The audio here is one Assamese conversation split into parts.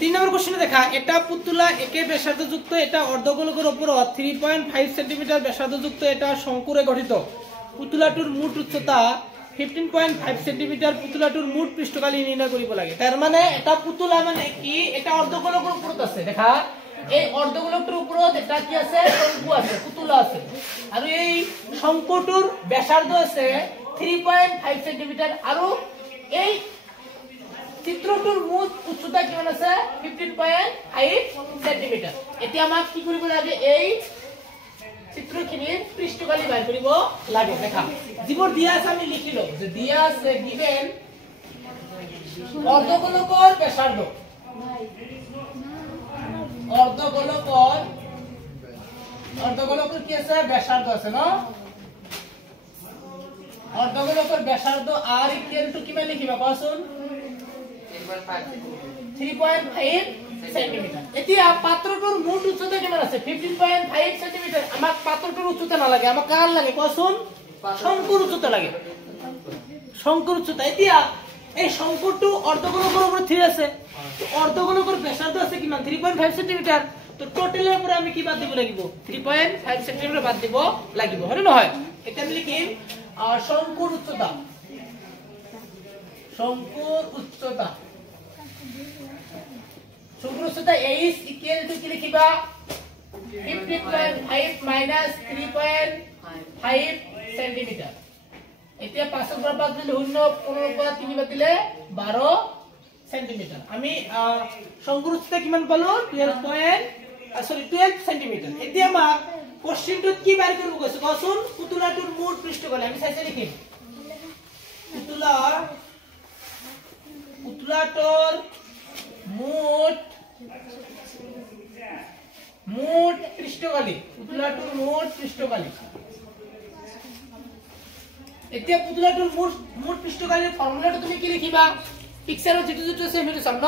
3 নম্বর কোশ্চেনে দেখা এটা পুতুলা একে ব্যাসার্ধযুক্ত এটা অর্ধগোলকের উপর 3.5 সেন্টিমিটার ব্যাসার্ধযুক্ত এটা শঙ্কুরে গঠিত পুতুলাটির মোট উচ্চতা 15.5 সেন্টিমিটার পুতুলাটির মোট পৃষ্ঠকালি নির্ণয় করিব লাগে তার মানে এটা পুতুলা মানে কি এটা অর্ধগোলকের উপর আছে দেখা এই অর্ধগোলকটির উপর এটা কি আছে শঙ্কু আছে পুতুলা আছে আর এই শঙ্কুটির ব্যাসার্ধ আছে 3.5 সেন্টিমিটার আর এই চিত্রটির মোট উচ্চতা কেমন আছে 15.5 সেন্টিমিটার এতিয়া আমাক কি কৰিব লাগে এই চিত্ৰখিনিৰ পৃষ্ঠকালি বাইৰ কৰিব লাগে দেখা যিবোৰ দিয়া আছে আমি লিখিলো যে দিয়া আছে গিভেন অৰ্ধগোলকৰ ব্যাসাৰ্ধ অৰ্ধগোলকৰ কি আছে ব্যাসাৰ্ধ আছে ন অৰ্ধগোলকৰ ব্যাসাৰ্ধ r ইকুয়াল টু কিমান লিখিবা কোৱাচোন 3.5 সেন্টিমিটাৰ এতিয়া পাত্ৰটোৰ মোট উচ্চতা কিমান আছে 15.5 সেন্টিমিটাৰ আমাক পাত্ৰটোৰ উচ্চতা না লাগে আমাক কাৰ লাগে কোৱাচোন শঙ্কুৰ উচ্চতা লাগে শঙ্কুৰ উচ্চতা এতিয়া এই শঙ্কুটো অৰ্ধগোলকৰ উপৰ 3 আছে তো অৰ্ধগোলকৰ ব্যাসার্ধ আছে কিমান 3.5 সেন্টিমিটার তো টোটালের উপরে আমি কি বাদ দিব লাগিব 3.5 সেন্টিমিটার বাদ দিব লাগিব হয় নহয় এটা আমি লিখিম শঙ্কুর উচ্চতা শঙ্কুর উচ্চতা is equal to কি লিখিবা 15.5 minus 3.5 সেন্টিমিটার এতিয়া 5 ৰ পৰা 5 দিলে 0 15 ৰ পৰা 3 বাতিলে 12 সেন্টিমিটাৰ আমি শঙ্কুৰ উচ্চতা কিমান পালো 12 সেন্টিমিটাৰ এতিয়া আমাক কোশ্চেনটোত কি বাইৰ কৰিব কৈছে কোৱাচোন পুতুলাটোৰ মোট পৃষ্ঠকালি আমি চাইছে লিখিম পুতুলাটোৰ মোট পৃষ্ঠকালি পুতুলাটোৰ মোট পৃষ্ঠকালি এতিয়া পুতুলাটোৰ মোট পৃষ্ঠকালিৰ ফৰ্মুলাটো তুমি কি লিখিবা পিকচাৰত যেটো আছে সেইটো চাম ন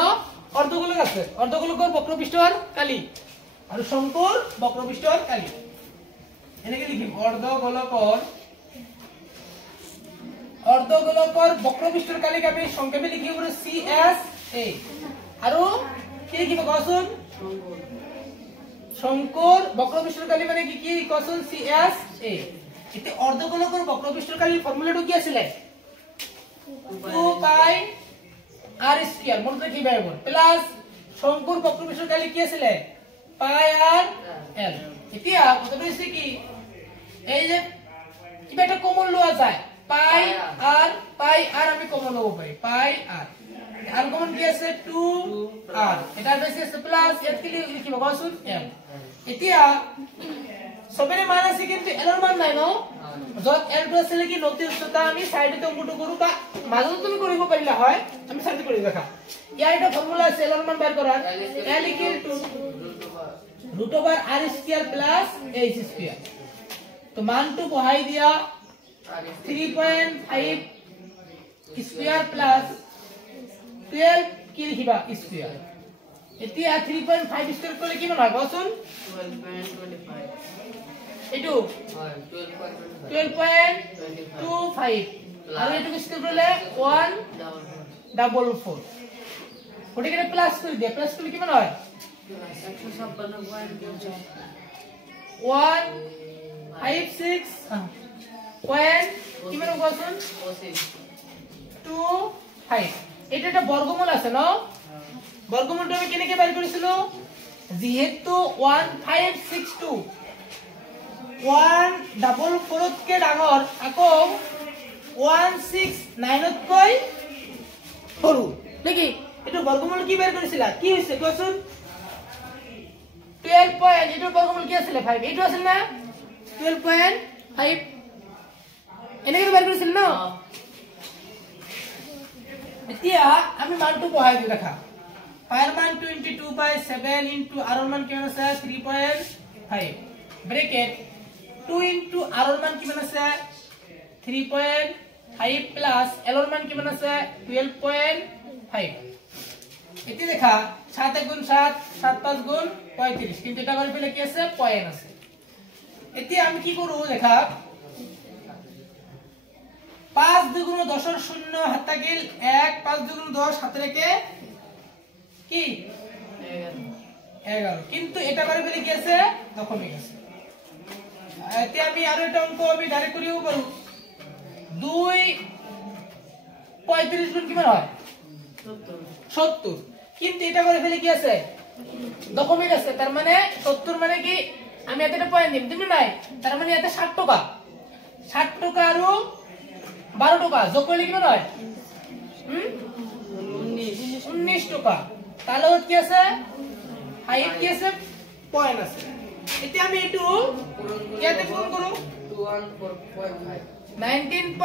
অৰ্ধগোলক আছে অৰ্ধগোলকৰ বক্ৰপৃষ্ঠৰ কালি আৰু শঙ্কুৰ বক্ৰপৃষ্ঠৰ কালি এনেকে লিখিম অৰ্ধগোলকৰ বক্ৰপৃষ্ঠৰ কালিক আমি সংক্ষেপে লিখিব পাৰো CSA আৰু কি লিখিব কোৱাচোন শঙ্কুৰ বক্ৰপৃষ্ঠৰ কালি মানে কি কোৱাচোন CSA এতিয়া অৰ্ধগোলকৰ বক্ৰপৃষ্ঠৰ কালিৰ ফৰ্মুলাটো কি আছিল 2 পাই r স্কয়াৰ মনে ৰাখিবা এবাৰ প্লাস শঙ্কুৰ বক্ৰপৃষ্ঠৰ কালি কি আছিল পাই r l এতিয়া কথাটো হৈছে কি এই যে কিবা এটা কমন লোৱা যায় পাই r আমি কমন লব পাৰি পাই r আর কমন কি আছে 2r এটা বেসি আছে প্লাস এত কি লিখিব কোৱাচোন m এতিয়া সবেৰে মান আছে কিন্তু l ৰ মান নাই ন যত l টো আছে কি নতি উচ্চতা আমি সাইডতে অঙ্কটো কৰো বা মাজত তুমি কৰিব পাৰিলা হয় আমি সাইডতে কৰি দেখা ইয়াৰ এটা ফৰ্মুলা আছে l ৰ মান বাইৰ কৰাৰ l √r square plus h square তো মানটো বহাই দিয়া 3.5 স্কয়ার প্লাস 12 কি লিখিবা স্কয়ার এতিয়া 3.5 স্কয়ার করলে কি হয় বলছুন 12.25 এটু 12.25 আর এটু স্কয়ার করলে 144 ওটাকে প্লাস করে দিয়া প্লাস করলে কি হয় 156 পয়েন্ট কি মানে বলছুন 25 এটা একটা বর্গমূল আছে না বর্গমূলটা আমি কেনেকে বের করেছিল যেহেতু 1562 144 কে ডাঙৰ আকৌ 169 কৈ সৰু দেখি এটো বৰ্গমূল কি বেৰ কৰেছিলা কি হইছে কোৱাচোন 12 পয়েন্ট এটো বর্গমূল কি আছিল 5 এটো আছিল না 12.5 এনেকে বের করেছিল না এতিয়া আমি মানটো বহাই দি দেখা পাইৰ মান 22/7 ইনটু r ৰ মান কিমান আছে 3.5 ব্ৰেকেট 2 ইনটু r ৰ মান কিমান আছে 3.5 প্লাস l ৰ মান কিমান আছে 12.5 এটি দেখা 7 গুণ 7 7 5 গুণ 35 কিন্তু এটা কৰি পেলে কি আছে পয়েন্ট আছে এতিয়া আমি কি কৰো দেখা 5 দুগুণ 10 ৰ 0 হাত থাকিল 1 5 দুগুণ 10 হাত রেখে কি 11 কিন্তু এটা করে ফেলে কি আছে দশমিক আছে এতে আমি আরো একটা অঙ্ক আমি ডাইরেক্ট করিও পারু 2 35 গুণ কি মান হয় 70 কিন্তু এটা করে ফেলে কি আছে দশমিক আছে তার মানে 70 মানে কি আমি এতটা পয়েন্ট দিম দিবি নাই তার মানে এতে 60 টাকা 60 টাকা আর 12 টাকা যোগ করলে কি মান হয় 19 টাকা তাহলে কি আছে হাইট কি আছে পয়েন্ট আছে এতে আমি একটু ইয়াতে ফোন করু 19.5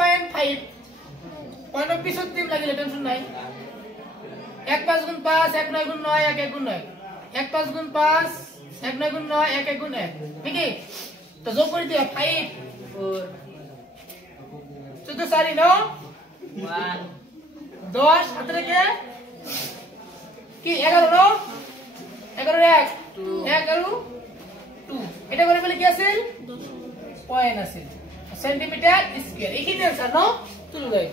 পয়েন্ট অফ পিছত দিম লাগিলে টেনশন নাই 1 5 গুণ 5 1 9 গুণ 9 1 1 গুণ 9 1 5 গুণ 5 1 9 গুণ 9 1 1 গুণ 1 ঠিক আছে তো যোগ করে দিও 5 4 14 4 9 1 10 হাতে রেখে কি 11 নো 11 1 11 2 এটা করে ফেলে কি আছে পয়েন্ট আছে সেন্টিমিটার স্কয়ার এখানে आंसर নো তুলে দাও